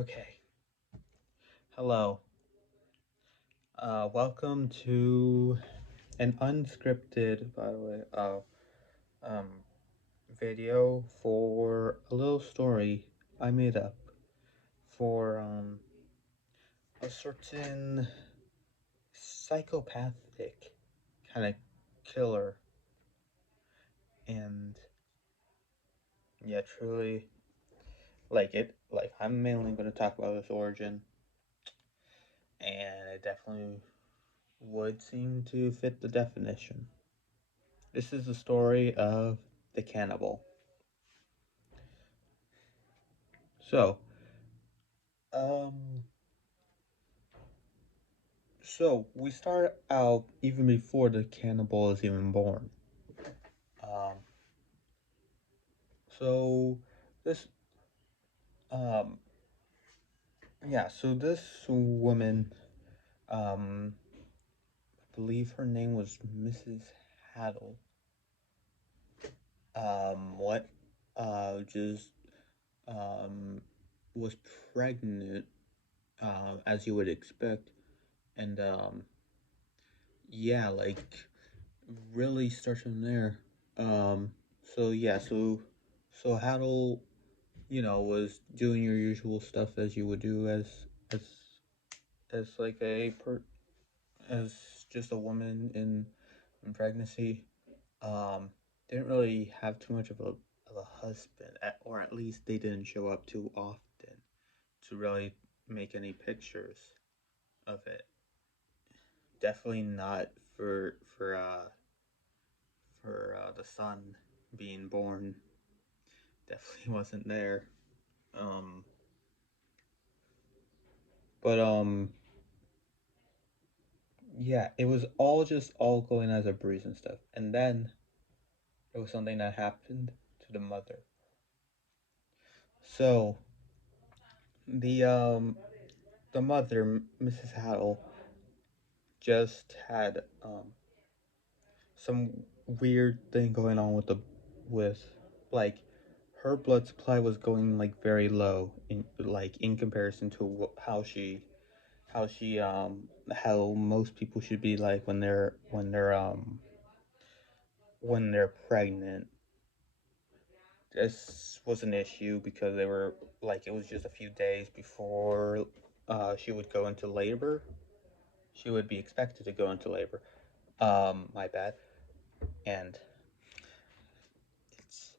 Okay. Hello. Welcome to an unscripted, by the way, um, video for a little story I made up for a certain psychopathic kind of killer, and yeah, truly like it. Like I'm mainly going to talk about its origin, and it definitely would seem to fit the definition. This is the story of the cannibal. So, um, so we start out even before the cannibal is even born. Um, so this, um, yeah, so this woman, I believe her name was Mrs. Haddle. What, just, um, was pregnant, as you would expect, and, yeah, like, really starts from there. Um, so yeah, so Haddle, was doing your usual stuff as you would do as as like as just a woman in pregnancy. Um, didn't really have too much of a husband, or at least they didn't show up too often to really make any pictures of it. Definitely not for the son being born. Definitely wasn't there. Um, but yeah, it was all going as a breeze and stuff. And then there was something that happened to the mother. So the mother, Mrs. Haddle, just had some weird thing going on with like her blood supply was going like very low in comparison to how most people should be like when they're pregnant. This was an issue because they were like it was just a few days before she would go into labor. She would be expected to go into labor. My bad. And it's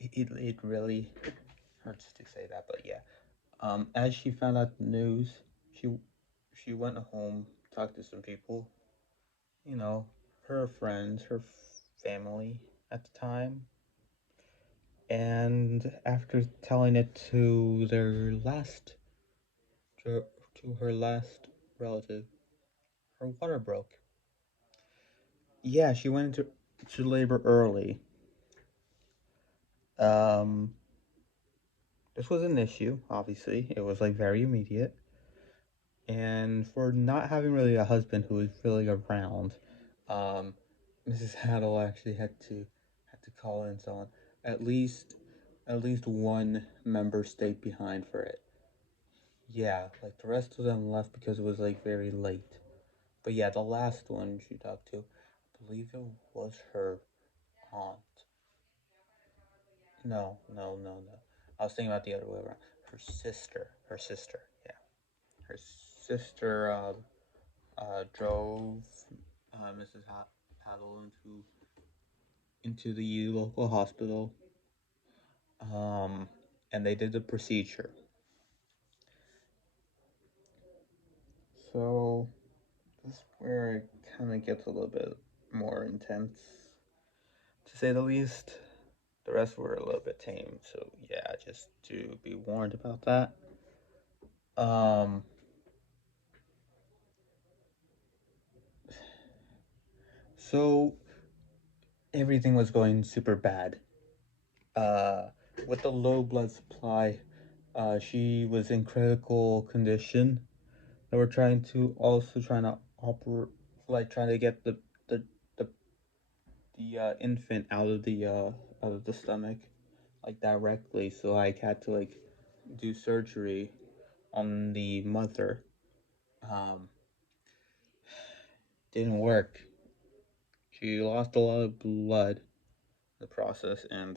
it really hurts to say that, but yeah. As she found out the news, she she went home, talked to some people, you know, her friends, her family at the time, and after telling it to, to her last relative, her water broke. Yeah, she went to labor early. Um, this was an issue. Obviously, it was like very immediate, and for not having really a husband who was really around, um, Mrs. Haddle actually had to call in someone. At least at least one member stayed behind for it. Yeah, like the rest of them left because it was like very late. But yeah, the last one she talked to, I believe it was her aunt. No, no, no, no. I was thinking about the other way around. Her sister. Her sister. Yeah, her sister drove Mrs. Haddle into the local hospital. Um, and they did the procedure. So this is where it kind of gets a little bit more intense, to say the least. The rest were a little bit tame, so yeah, just to be warned about that. Um, so everything was going super bad. Uh, with the low blood supply, she was in critical condition. They were trying to operate, like trying to get the the infant out of the stomach, like directly. So I had to like do surgery. on the mother um, didn't work. She lost a lot of blood in the process, and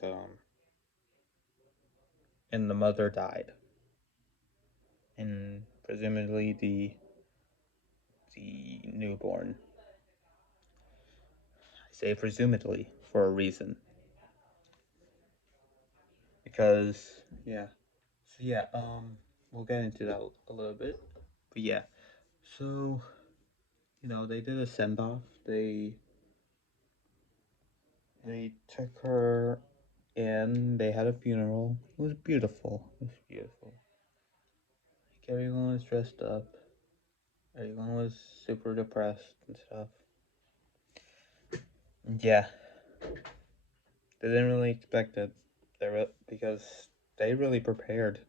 the mother died, and presumably the newborn. I say presumably for a reason, because yeah. So yeah, we'll get into that a little bit, but yeah. So they did a send off. They took her in. They had a funeral. It was beautiful. It was beautiful. Like everyone was dressed up. Everyone was super depressed and stuff. And yeah, they didn't really expect it. Because they really prepared.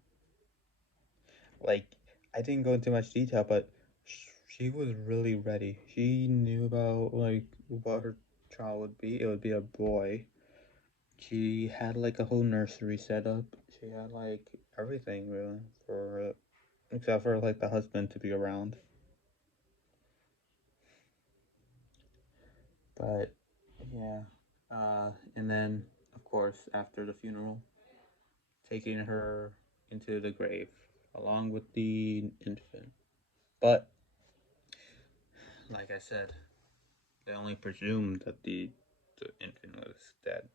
Like I didn't go into much detail, but she was really ready. She knew about like what her child would be. It would be a boy. She had like a whole nursery set up. She had like everything really for except for like the husband to be around. But yeah, and then of course after the funeral, taking her into the grave along with the infant. But like I said, they only presumed that the infant was dead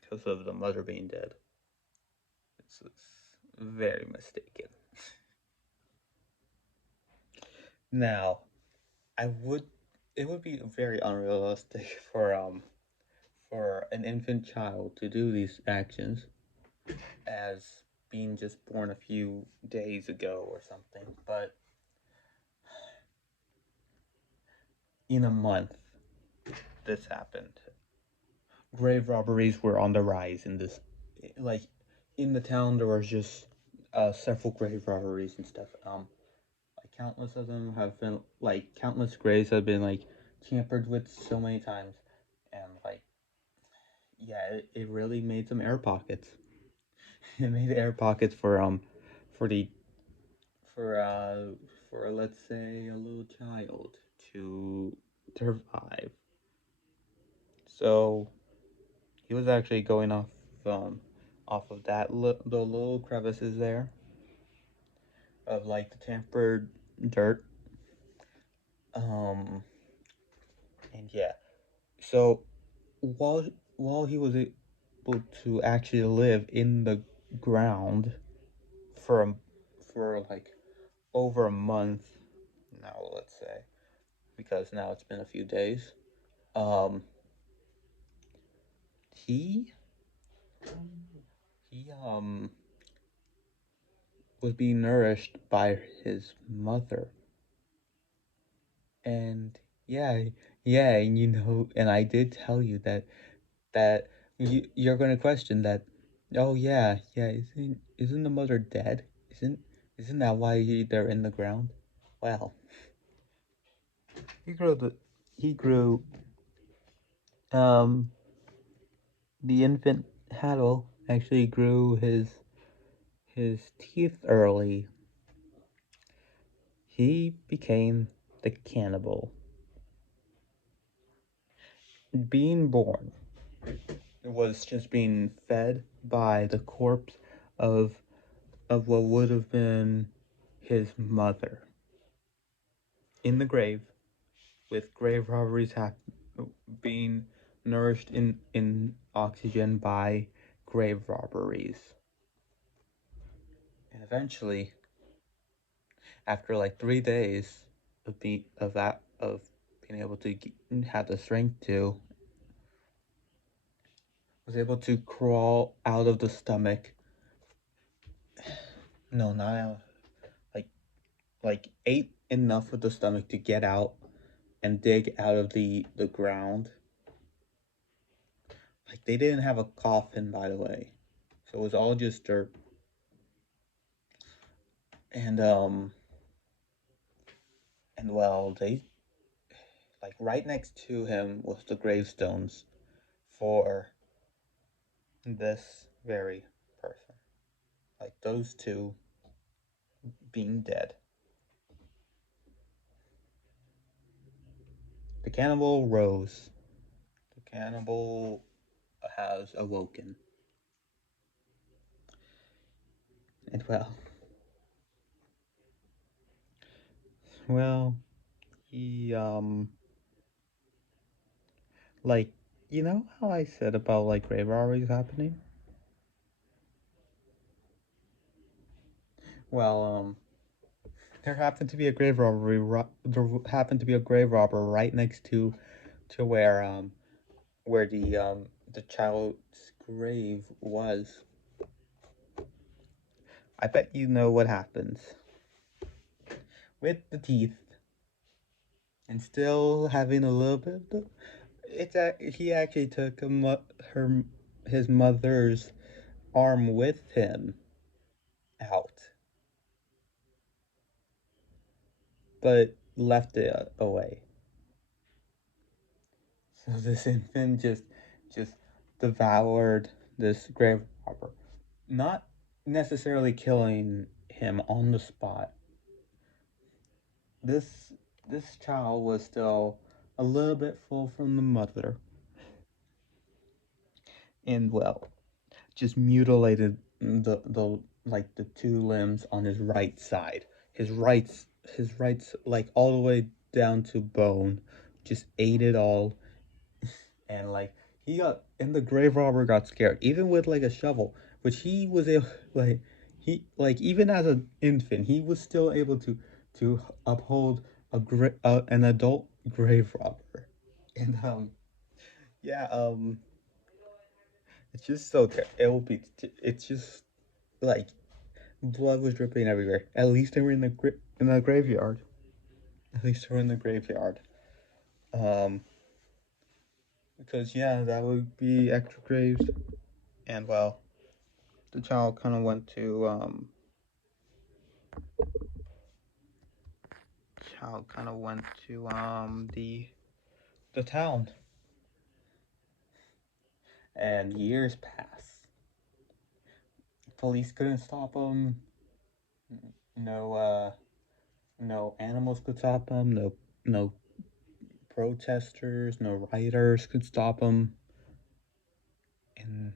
because of the mother being dead. This was very mistaken. Now, I would it would be very unrealistic for an infant child to do these actions as being just born a few days ago or something, but in a month this happened. Grave robberies were on the rise in this, like, in the town there was just several grave robberies and stuff. Like countless of them have been like countless graves have been like tampered with so many times, and like yeah, it really made some air pockets. It made air pockets for the for let's say a little child to survive. So he was actually going off of the little crevices there of like the tampered dirt. Um and yeah. So while while he was able to actually live in the ground for for like over a month now, let's say, because now it's been a few days. Um he he was being nourished by his mother. And yeah, yeah, and and I did tell you that you're going to question that. Oh yeah, yeah, isn't the mother dead? Isn't that why they're in the ground? Well, he grew the he grew um the infant Haddle actually grew his teeth early. He became the cannibal. Being born was just being fed by the corpse of what would have been his mother in the grave, with grave robberies being nourished in oxygen by grave robberies. And eventually, after like 3 days of being able to have the strength to, was able to crawl out of the stomach. No, not out. Like ate enough of the stomach to get out and dig out of the ground. Like they didn't have a coffin, by the way, so it was all just dirt. And well, they like right next to him was the gravestones for this very person. Like those two, being dead. The cannibal rose. The cannibal has awoken. And well, he like, you know how I said about like grave robberies happening? Well, there happened to be a grave robbery. There happened to be a grave robber right next to where the child's grave was. I bet you know what happens with the teeth and still having a little bit. He actually took her his mother's arm with him out, but left it away. So this infant just devoured this grave robber, not necessarily killing him on the spot. This this child was still a little bit full from the mother, and well, just mutilated the like the two limbs on his right side. His right's like all the way down to bone. Just ate it all, and like he got and the grave robber got scared even with like a shovel, which he was able like he like even as an infant he was still able to uphold an adult grave robber. And yeah, it's just so it will be it's just like blood was dripping everywhere. At least they were in the graveyard. At least they were in the graveyard. Um, because yeah, that would be extra graves. And well, the child kind of went to the town, and years pass. Police couldn't stop him. No no animals could stop him. No protesters, no rioters could stop him. And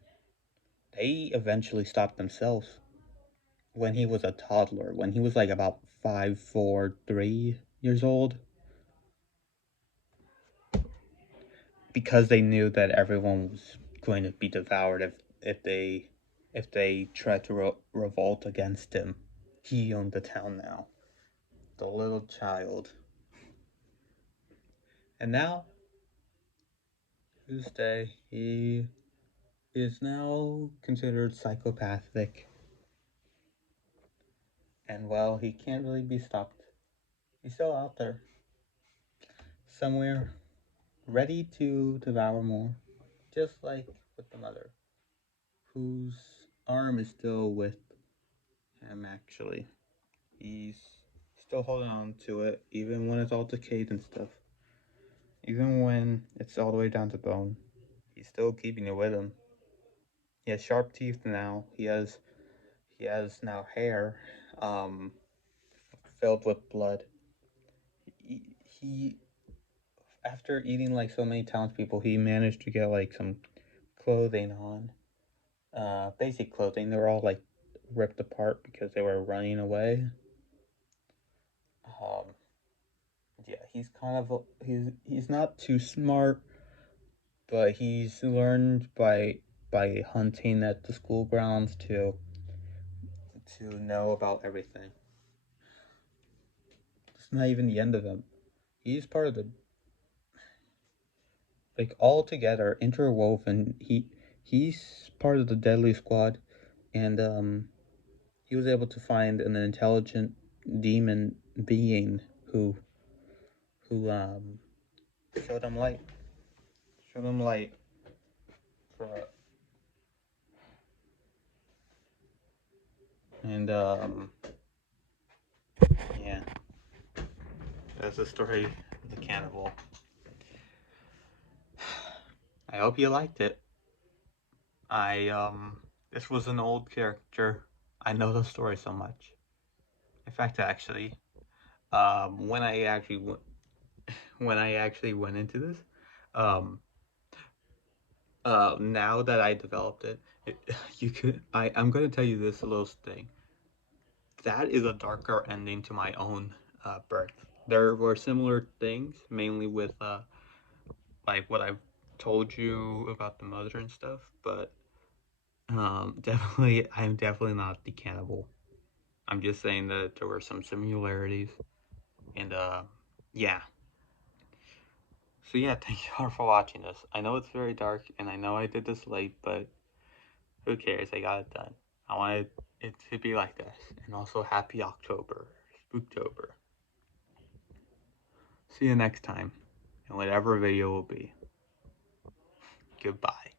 they eventually stopped themselves when he was a toddler, when he was like about 5, 4, 3 years old, because they knew that everyone was going to be devoured if they tried to revolt against him. He owned the town now, the little child. And now, to this day, he is now considered psychopathic. And well, he can't really be stopped. He's still out there, somewhere, ready to devour more, just like with the mother, whose arm is still with him, actually. He's still holding on to it, even when it's all decayed and stuff. Even when it's all the way down to bone. He's still keeping it with him. He has sharp teeth now. He has now hair, um, filled with blood. He after eating like so many townspeople, he managed to get like some clothing on. Basic clothing. They were all like ripped apart because they were running away. Um, yeah, he's kind of he's not too smart, but he's learned by hunting at the school grounds to know about everything. It's not even the end of him. He's part of the like all together interwoven. He's part of the deadly squad, and he was able to find an intelligent demon being who showed him light. Showed him light for and yeah, that's the story of the cannibal. I hope you liked it. I this was an old character. I know the story so much. In fact, actually, when when I actually went into this, um, now that I developed it, you could I'm gonna tell you this little thing. That is a darker ending to my own birth. There were similar things, mainly with like what I've told you about the mother and stuff, but definitely, I'm definitely not the cannibal. I'm just saying that there were some similarities, and yeah. So yeah, thank you all for watching this. I know it's very dark, and I know I did this late, but who cares? I got it done. I wanted it to be like this, and also happy October, Spooktober. See you next time, in whatever video will be. Goodbye.